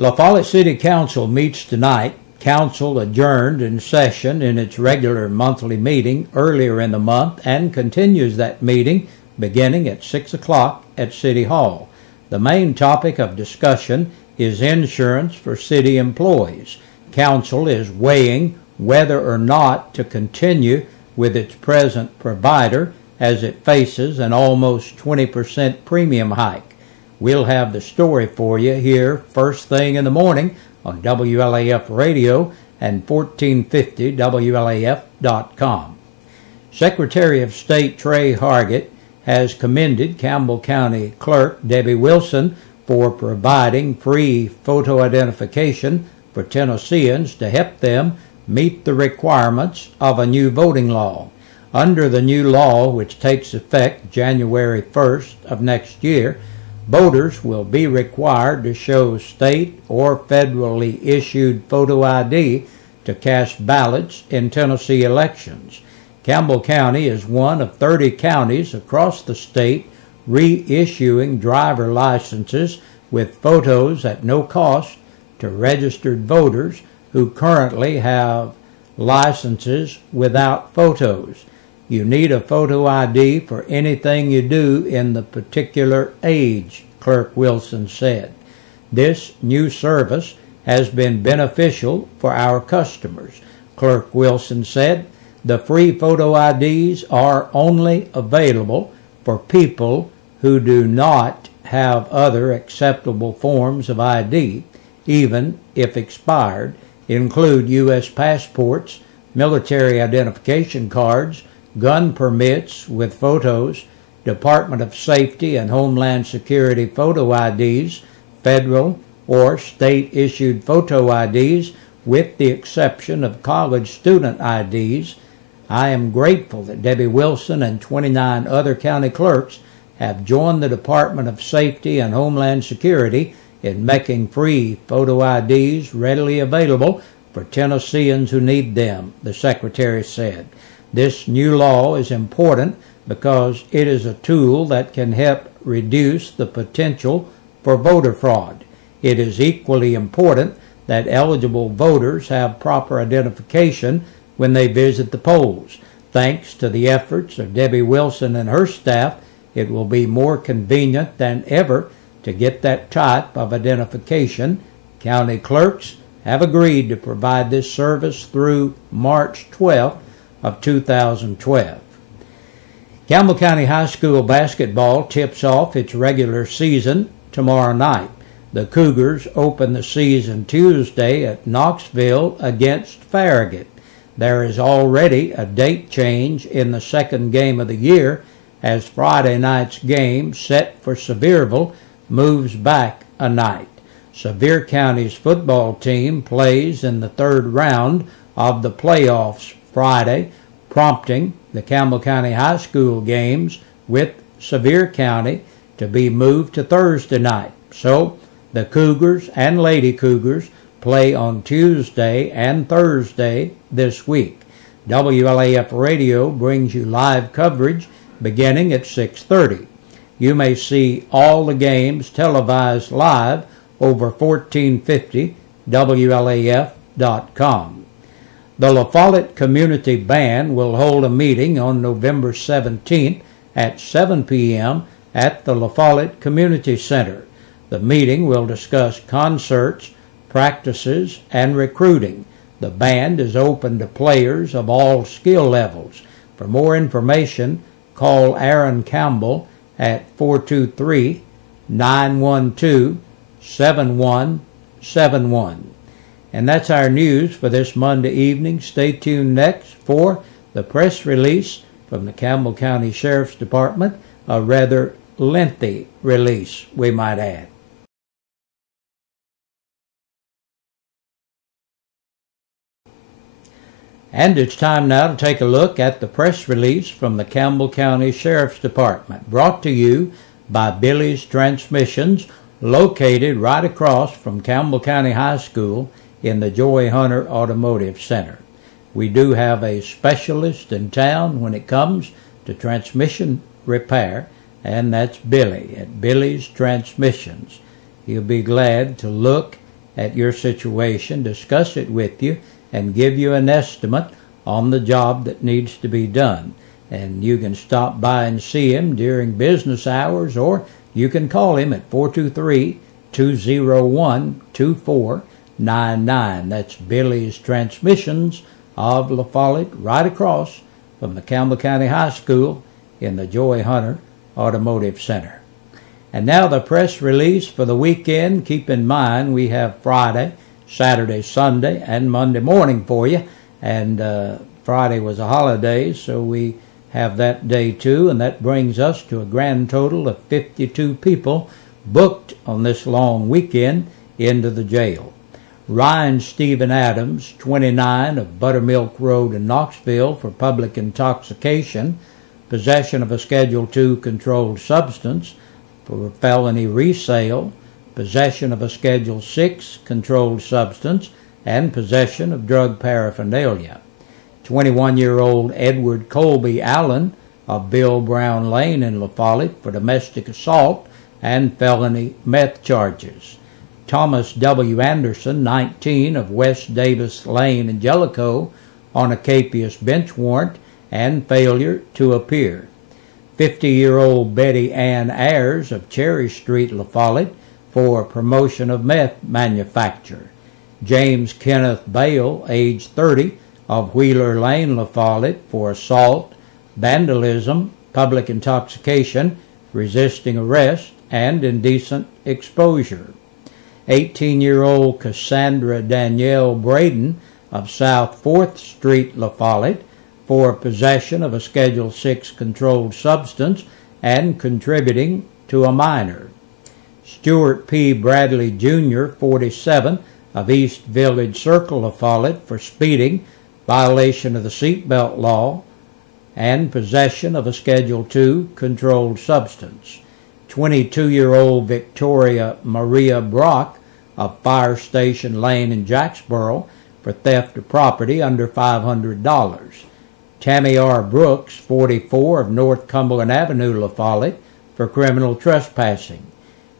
La Follette City Council meets tonight. Council adjourned in session in its regular monthly meeting earlier in the month and continues that meeting beginning at 6 o'clock at City Hall. The main topic of discussion is insurance for city employees. Council is weighing whether or not to continue with its present provider as it faces an almost 20% premium hike. We'll have the story for you here first thing in the morning on WLAF Radio and 1450 WLAF.com. Secretary of State Trey Hargett has commended Campbell County Clerk Debbie Wilson for providing free photo identification for Tennesseans to help them meet the requirements of a new voting law. Under the new law, which takes effect January 1st of next year, voters will be required to show state or federally issued photo ID to cast ballots in Tennessee elections. Campbell County is one of 30 counties across the state reissuing driver licenses with photos at no cost to registered voters who currently have licenses without photos. You need a photo ID for anything you do in the particular age, Clerk Wilson said. This new service has been beneficial for our customers. Clerk Wilson said the free photo IDs are only available for people who do not have other acceptable forms of ID, even if expired, include U.S. passports, military identification cards, gun permits with photos, Department of Safety and Homeland Security photo IDs, federal or state-issued photo IDs, with the exception of college student IDs. I am grateful that Debbie Wilson and 29 other county clerks have joined the Department of Safety and Homeland Security in making free photo IDs readily available for Tennesseans who need them, the Secretary said. This new law is important because it is a tool that can help reduce the potential for voter fraud. It is equally important that eligible voters have proper identification when they visit the polls. Thanks to the efforts of Debbie Wilson and her staff, it will be more convenient than ever to get that type of identification. County clerks have agreed to provide this service through March 12th of 2012. Campbell County High School basketball tips off its regular season tomorrow night. The Cougars open the season Tuesday at Knoxville against Farragut. There is already a date change in the second game of the year as Friday night's game set for Sevierville moves back a night. Sevier County's football team plays in the third round of the playoffs Friday, prompting the Campbell County High School games with Sevier County to be moved to Thursday night. So the Cougars and Lady Cougars play on Tuesday and Thursday this week. WLAF Radio brings you live coverage beginning at 6:30. You may see all the games televised live over 1450 WLAF.com. The La Follette Community Band will hold a meeting on November 17th at 7 p.m. at the La Follette Community Center. The meeting will discuss concerts, practices, and recruiting. The band is open to players of all skill levels. For more information, call Aaron Campbell at 423-912-7171. And that's our news for this Monday evening. Stay tuned next for the press release from the Campbell County Sheriff's Department, a rather lengthy release, we might add. And it's time now to take a look at the press release from the Campbell County Sheriff's Department, brought to you by Billy's Transmissions, located right across from Campbell County High School in the Joy Hunter Automotive Center. We do have a specialist in town when it comes to transmission repair, and that's Billy at Billy's Transmissions. He'll be glad to look at your situation, discuss it with you, and give you an estimate on the job that needs to be done. And you can stop by and see him during business hours, or you can call him at 423-201-2499. That's Billy's Transmissions of La Follette, right across from the Campbell County High School in the Joy Hunter Automotive Center. And now the press release for the weekend. Keep in mind we have Friday, Saturday, Sunday, and Monday morning for you. And Friday was a holiday, so we have that day too. And that brings us to a grand total of 52 people booked on this long weekend into the jail. Ryan Stephen Adams, 29, of Buttermilk Road in Knoxville, for public intoxication, possession of a Schedule II controlled substance, for felony resale, possession of a Schedule VI controlled substance, and possession of drug paraphernalia. 21-year-old Edward Colby Allen of Bill Brown Lane in La Follette for domestic assault and felony meth charges. Thomas W. Anderson, 19, of West Davis Lane in Jellicoe, on a capious bench warrant and failure to appear. 50-year-old Betty Ann Ayers of Cherry Street, La Follette, for promotion of meth manufacture. James Kenneth Bale, age 30, of Wheeler Lane, La Follette, for assault, vandalism, public intoxication, resisting arrest, and indecent exposure. 18-year-old Cassandra Danielle Braden of South 4th Street, La Follette, for possession of a Schedule VI controlled substance and contributing to a minor. Stuart P. Bradley Jr., 47, of East Village Circle, La Follette, for speeding, violation of the seatbelt law, and possession of a Schedule II controlled substance. 22-year-old Victoria Maria Brock of Fire Station Lane in Jacksboro, for theft of property under $500. Tammy R. Brooks, 44, of North Cumberland Avenue, La Follette, for criminal trespassing.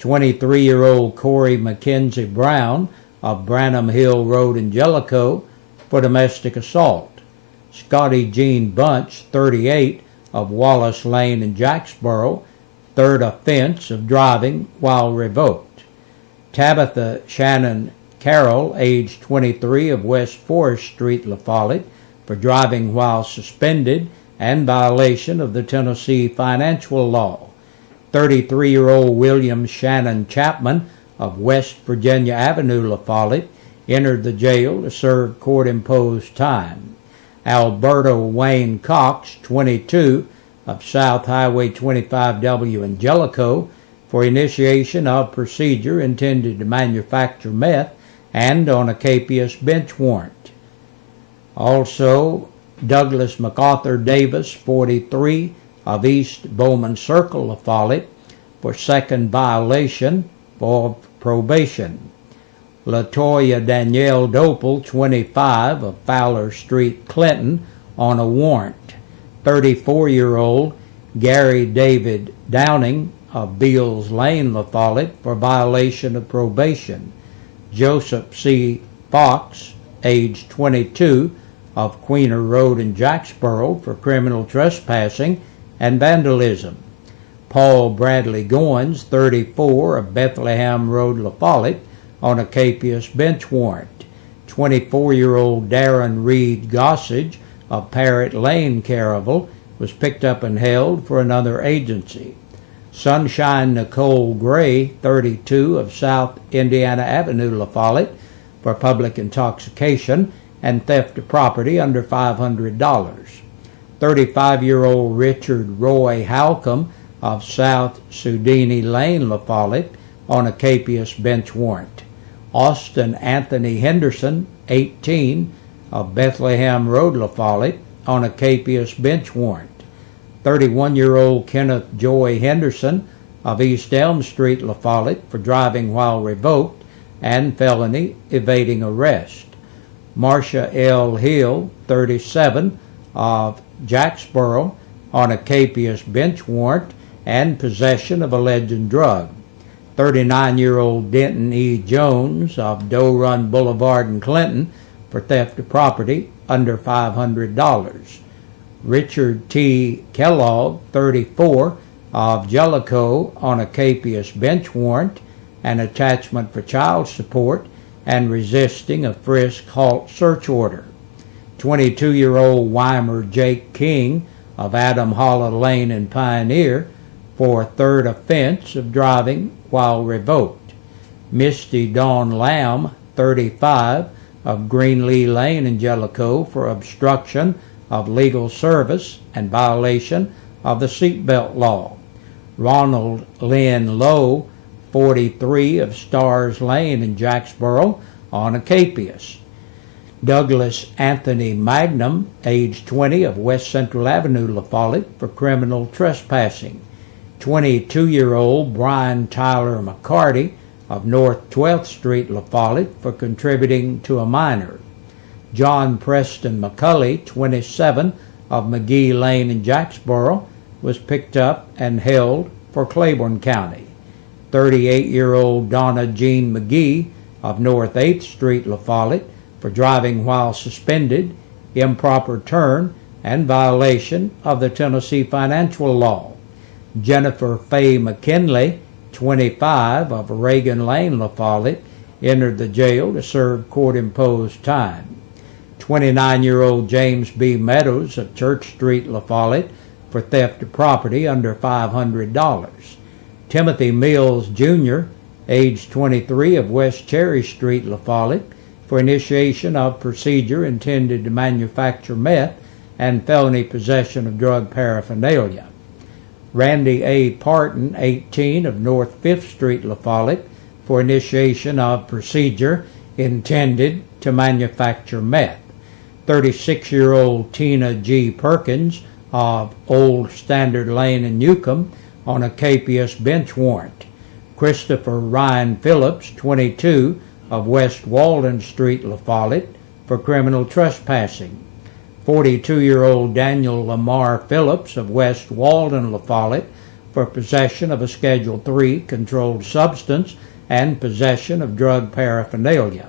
23-year-old Corey Mackenzie Brown of Branham Hill Road in Jellicoe, for domestic assault. Scotty Jean Bunch, 38, of Wallace Lane in Jacksboro, third offense of driving while revoked. Tabitha Shannon Carroll, age 23, of West Forest Street, La Follette, for driving while suspended and violation of the Tennessee financial law. 33-year-old William Shannon Chapman of West Virginia Avenue, La Follette, entered the jail to serve court-imposed time. Alberto Wayne Cox, 22, of South Highway 25W in Jellicoe, for initiation of procedure intended to manufacture meth and on a capious bench warrant. Also, Douglas MacArthur Davis, 43, of East Bowman Circle, La Follette, for second violation of probation. Latoya Danielle Dopel, 25, of Fowler Street, Clinton, on a warrant. 34-year-old Gary David Downing of Beals Lane, La Follette, for violation of probation. Joseph C. Fox, age 22, of Queener Road in Jacksboro, for criminal trespassing and vandalism. Paul Bradley Goins, 34, of Bethlehem Road, La Follette, on a capious bench warrant. 24-year-old Darren Reed Gossage of Parrott Lane, Caravel, was picked up and held for another agency. Sunshine Nicole Gray, 32, of South Indiana Avenue, La Follette, for public intoxication and theft of property under $500. 35-year-old Richard Roy Halcomb of South Sudini Lane, La Follette, on a capious bench warrant. Austin Anthony Henderson, 18, of Bethlehem Road, La Follette, on a capious bench warrant. 31-year-old Kenneth Joy Henderson of East Elm Street, La Follette, for driving while revoked and felony evading arrest. Marcia L. Hill, 37, of Jacksboro, on a capious bench warrant and possession of a alleged drug. 39-year-old Denton E. Jones of Doe Run Boulevard in Clinton for theft of property under $500. Richard T. Kellogg, 34, of Jellicoe on a capious bench warrant and attachment for child support and resisting a frisk halt search order. 22-year-old Weimer Jake King of Adam Hollow Lane in Pioneer for a third offense of driving while revoked. Misty Dawn Lamb, 35, of Greenlee Lane in Jellicoe for obstruction of legal service and violation of the seatbelt law. Ronald Lynn Lowe, 43, of Stars Lane in Jacksboro on a capious. Douglas Anthony Magnum, age 20, of West Central Avenue, La Follette, for criminal trespassing. 22-year-old Brian Tyler McCarty of North 12th Street, La Follette, for contributing to a minor. John Preston McCulley, 27, of McGee Lane in Jacksboro, was picked up and held for Claiborne County. 38-year-old Donna Jean McGee of North 8th Street, La Follette, for driving while suspended, improper turn, and violation of the Tennessee financial law. Jennifer Faye McKinley, 25, of Reagan Lane, La Follette, entered the jail to serve court-imposed time. 29-year-old James B. Meadows of Church Street, La Follette, for theft of property under $500. Timothy Mills, Jr., age 23, of West Cherry Street, La Follette, for initiation of procedure intended to manufacture meth and felony possession of drug paraphernalia. Randy A. Parton, 18, of North 5th Street, La Follette, for initiation of procedure intended to manufacture meth. 36-year-old Tina G. Perkins of Old Standard Lane in Newcomb on a capious bench warrant. Christopher Ryan Phillips, 22, of West Walden Street, La Follette, for criminal trespassing. 42-year-old Daniel Lamar Phillips of West Walden, La Follette, for possession of a Schedule III controlled substance and possession of drug paraphernalia.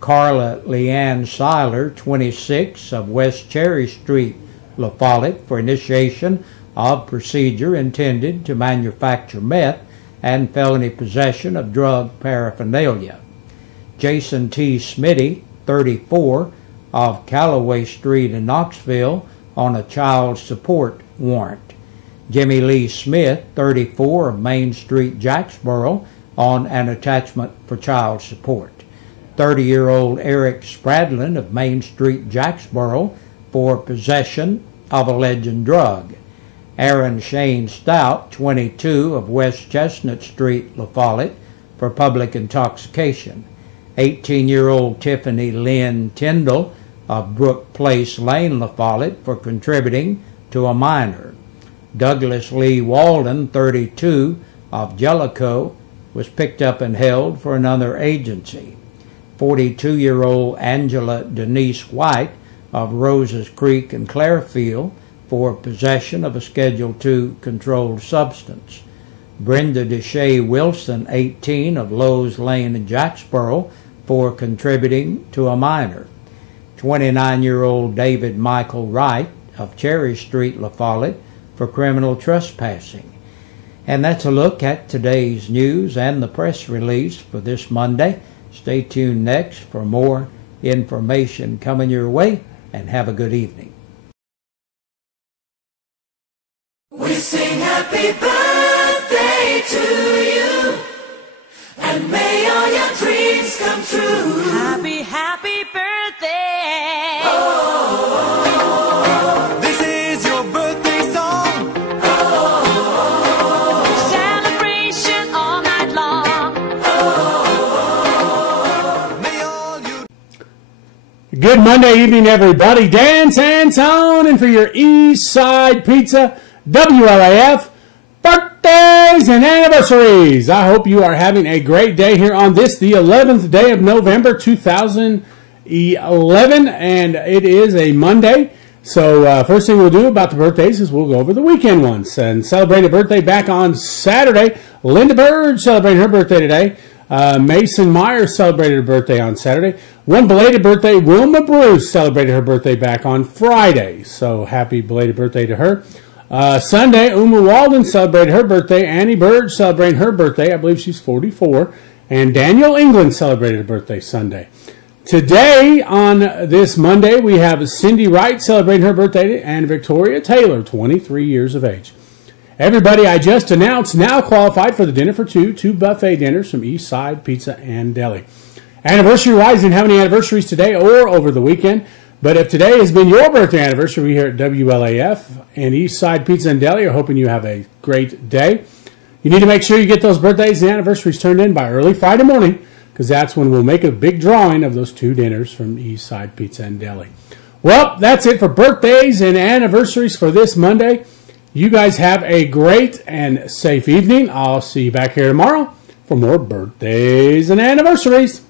Carla Leanne Seiler, 26, of West Cherry Street, La Follette, for initiation of procedure intended to manufacture meth and felony possession of drug paraphernalia. Jason T. Smitty, 34, of Callaway Street in Knoxville, on a child support warrant. Jimmy Lee Smith, 34, of Main Street, Jacksboro, on an attachment for child support. 30-year-old Eric Spradlin of Main Street, Jacksboro, for possession of a legend drug. Aaron Shane Stout, 22, of West Chestnut Street, La Follette, for public intoxication. 18-year-old Tiffany Lynn Tyndall of Brook Place Lane, La Follette, for contributing to a minor. Douglas Lee Walden, 32, of Jellicoe, was picked up and held for another agency. 42-year-old Angela Denise White of Roses Creek and Clarefield for possession of a Schedule II controlled substance. Brenda Deshae Wilson, 18, of Lowe's Lane in Jacksboro, for contributing to a minor. 29-year-old David Michael Wright of Cherry Street, La Follette, for criminal trespassing. And that's a look at today's news and the press release for this Monday. Stay tuned next for more information coming your way, and have a good evening. We sing happy birthday to you, and may all your dreams come true. Happy, happy birthday. Oh, This is your birthday song. Celebration all night long. May all you Good Monday evening, everybody. Dan Sansone, and for your East Side Pizza, WLAF, birthdays and anniversaries. I hope you are having a great day here on this, the 11th day of November 2011, and it is a Monday. So first thing we'll do about the birthdays is we'll go over the weekend ones. And celebrating a birthday back on Saturday, Linda Bird celebrating her birthday today. Mason Myers celebrated her birthday on Saturday. One belated birthday, Wilma Bruce celebrated her birthday back on Friday. So happy belated birthday to her. Sunday, Uma Walden celebrated her birthday. Annie Bird celebrating her birthday. I believe she's 44. And Daniel England celebrated her birthday Sunday. Today, on this Monday, we have Cindy Wright celebrating her birthday and Victoria Taylor, 23 years of age. Everybody I just announced now qualified for the dinner for two buffet dinners from Eastside Pizza and Deli. Anniversary-wise, didn't have any anniversaries today or over the weekend, but if today has been your birthday anniversary, we here at WLAF and Eastside Pizza and Deli are hoping you have a great day. You need to make sure you get those birthdays and anniversaries turned in by early Friday morning, because that's when we'll make a big drawing of those 2 dinners from Eastside Pizza and Deli. Well, that's it for birthdays and anniversaries for this Monday. You guys have a great and safe evening. I'll see you back here tomorrow for more birthdays and anniversaries.